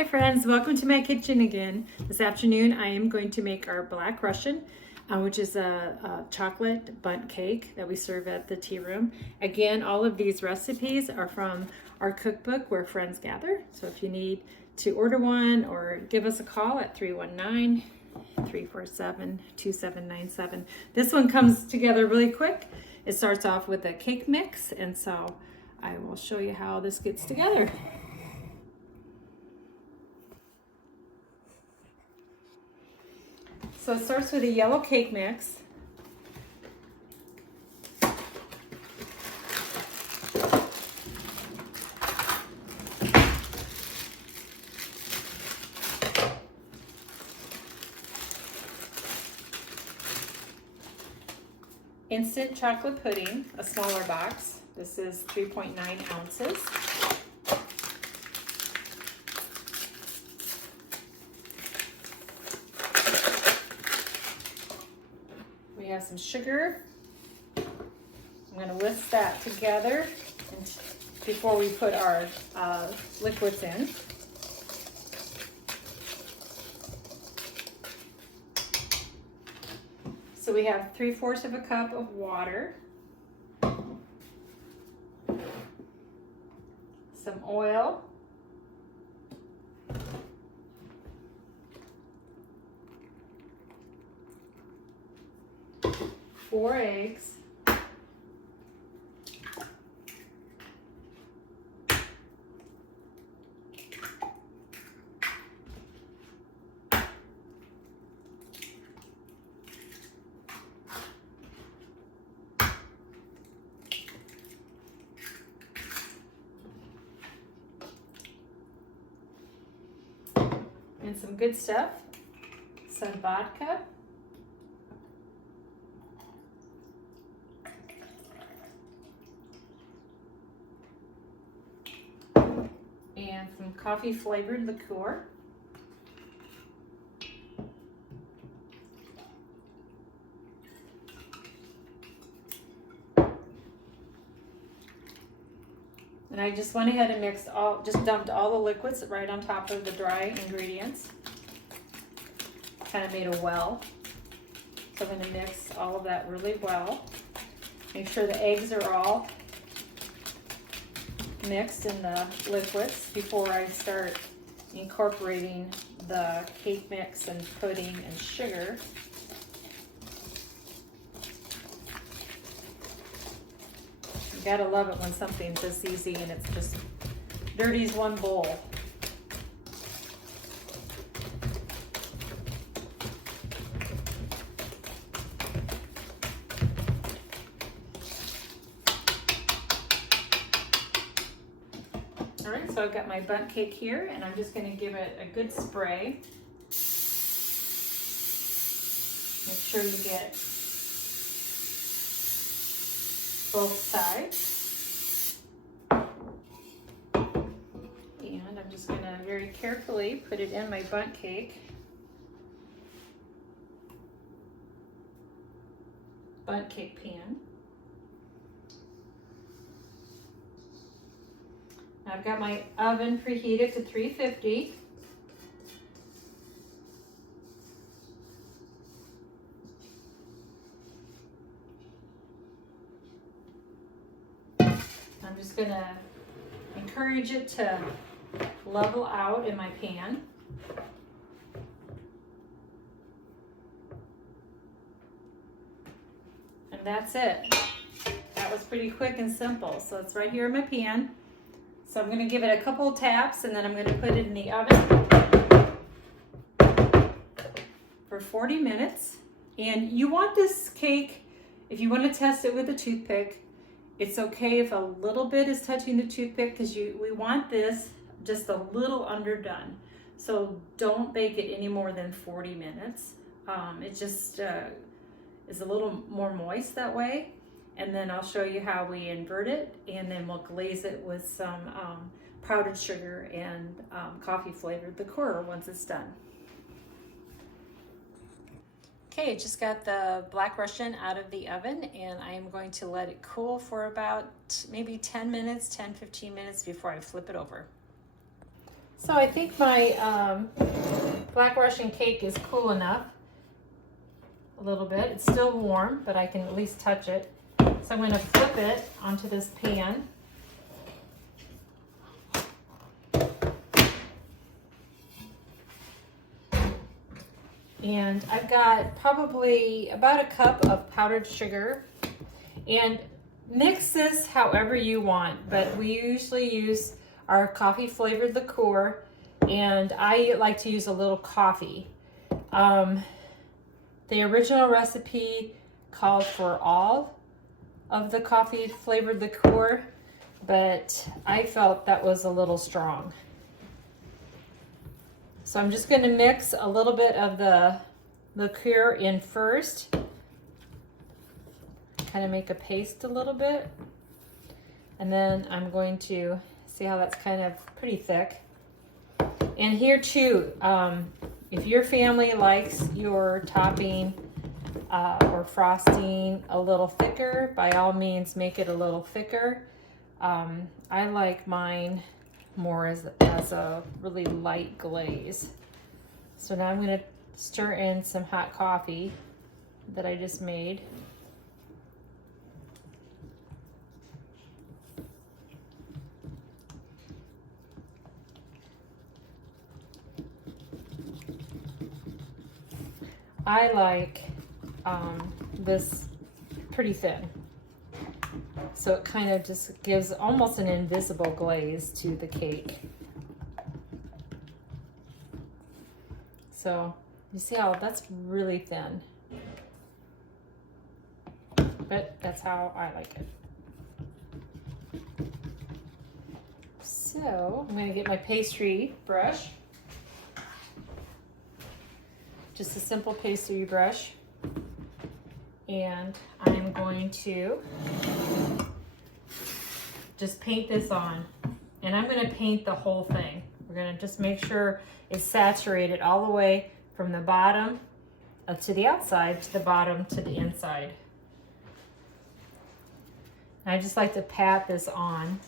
Hi friends, welcome to my kitchen again. This afternoon I am going to make our Black Russian, which is a chocolate bundt cake that we serve at the tea room. Again, all of these recipes are from our cookbook, Where Friends Gather. So if you need to order one or give us a call at 319-347-2797. This one comes together really quick. It starts off with a cake mix, and so I will show you how this gets together. So it starts with a yellow cake mix. Instant chocolate pudding, a smaller box. This is 3.9 ounces. We have some sugar. I'm going to whisk that together before we put our liquids in. So we have 3/4 of a cup of water, some oil, four eggs, and some good stuff, some vodka, and some coffee flavored liqueur. And I just went ahead and just dumped all the liquids right on top of the dry ingredients. Kind of made a well. So I'm going to mix all of that really well. Make sure the eggs are all mixed in the liquids before I start incorporating the cake mix and pudding and sugar. You gotta love it when something's this easy and it's just dirty as one bowl. All right, so I've got my bundt cake here, and I'm just gonna give it a good spray. Make sure you get both sides. And I'm just going to very carefully put it in my bundt cake. Bundt cake pan. I've got my oven preheated to 350. I'm just going to encourage it to level out in my pan. And that's it. That was pretty quick and simple. So it's right here in my pan. So I'm going to give it a couple taps, and then I'm going to put it in the oven for 40 minutes. And you want this cake, if you want to test it with a toothpick, it's okay if a little bit is touching the toothpick, because we want this just a little underdone. So don't bake it any more than 40 minutes. It just is a little more moist that way. And then I'll show you how we invert it, and then we'll glaze it with some powdered sugar and coffee flavored liqueur once it's done. Okay, just got the Black Russian out of the oven, and I am going to let it cool for about maybe 10 minutes, 10-15 minutes before I flip it over. So I think my Black Russian cake is cool enough. A little bit. It's still warm, but I can at least touch it. So I'm going to flip it onto this pan. And I've got probably about a cup of powdered sugar. And mix this however you want, but we usually use our coffee flavored liqueur, and I like to use a little coffee. The original recipe called for all of the coffee flavored liqueur, but I felt that was a little strong. So I'm just going to mix a little bit of the liqueur in first, kind of make a paste a little bit, and then I'm going to see how that's kind of pretty thick. And here too, if your family likes your topping or frosting a little thicker, by all means make it a little thicker. I like mine more as a really light glaze. So now I'm going to stir in some hot coffee that I just made. I like this pretty thin, so it kind of just gives almost an invisible glaze to the cake. So you see how that's really thin, but that's how I like it. So I'm going to get my pastry brush. Just a simple pastry brush, and I'm going to just paint this on, and I'm going to paint the whole thing. We're going to just make sure it's saturated all the way from the bottom to the outside to the bottom to the inside. And I just like to pat this on,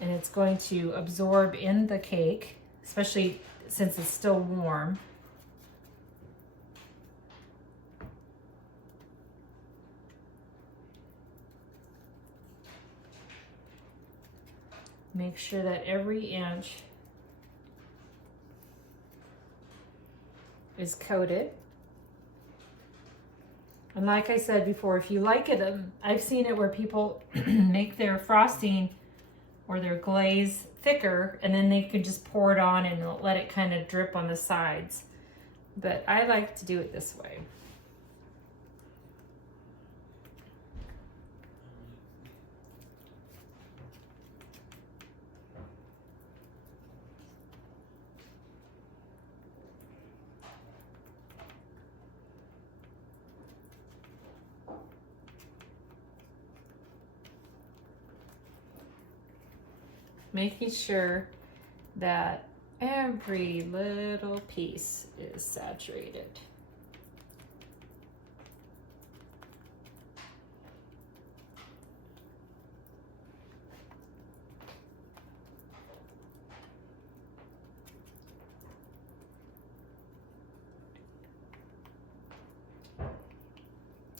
and it's going to absorb in the cake, especially since it's still warm. Make sure that every inch is coated. And like I said before, if you like it, I've seen it where people make their frosting or their glaze thicker, and then they can just pour it on and let it kind of drip on the sides. But I like to do it this way. Making sure that every little piece is saturated.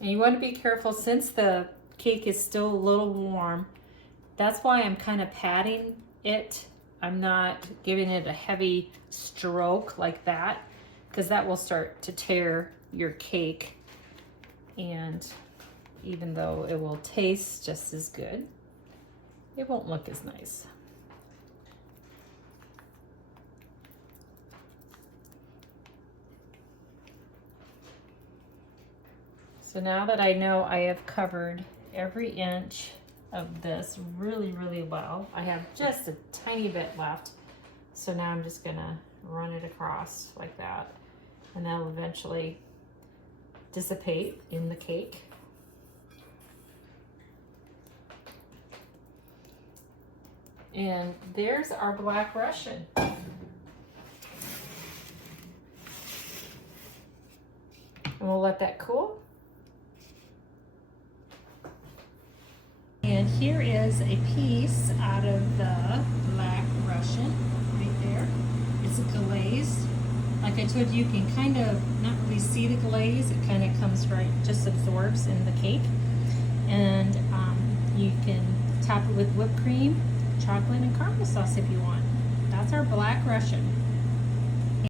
And you want to be careful, since the cake is still a little warm. That's why I'm kind of patting it. I'm not giving it a heavy stroke like that, because that will start to tear your cake. And even though it will taste just as good, it won't look as nice. So now that I know I have covered every inch of this really, really well, I have just a tiny bit left. So now I'm just gonna run it across like that, and that'll eventually dissipate in the cake. And there's our Black Russian. And we'll let that cool. And And here is a piece out of the Black Russian right there. It's a glaze. Like I told you, you can kind of not really see the glaze. It kind of comes right, just absorbs in the cake. And you can top it with whipped cream, chocolate, and caramel sauce if you want. That's our Black Russian.